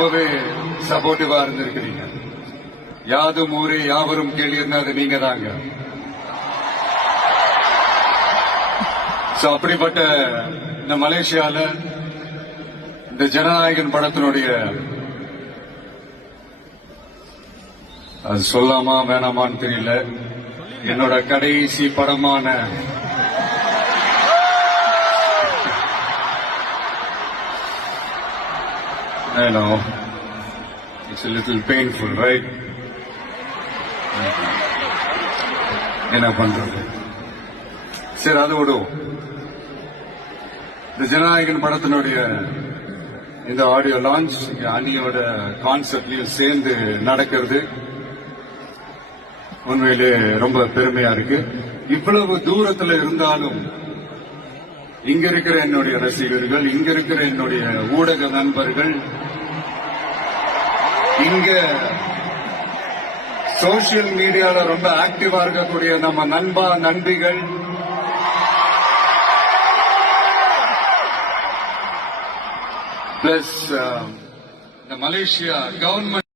ரொம்பவே சப்போர்ட்டிவா இருந்திருக்கிறீங்க. யாதும் ஊரே யாவரும் கேள்வி அது நீங்க தாங்க. அப்படிப்பட்ட இந்த மலேசியால இந்த ஜனநாயகன் படத்தினுடைய அது சொல்லாமா வேணாமான்னு தெரியல, என்னோட கடைசி படமான I know it's a little painful, right? என்ன பண்றது, சரி அது விடுவோம். இந்த ஜனநாயகன் படத்தினுடைய இந்த ஆடியோ லான்ச் அணியோட கான்செப்ட்லயும் சேர்ந்து நடக்கிறது உண்மையிலே ரொம்ப பெருமையா இருக்கு. இவ்வளவு தூரத்துல இருந்தாலும் இங்க இருக்கிற என்னுடைய ரசிகர்கள், இங்க இருக்கிற என்னுடைய ஊடக நண்பர்கள், இங்க சோசியல் மீடியால ரொம்ப ஆக்டிவா இருக்கக்கூடிய நம்ம நண்பிகள், பிளஸ் இந்த மலேசியா கவர்மெண்ட்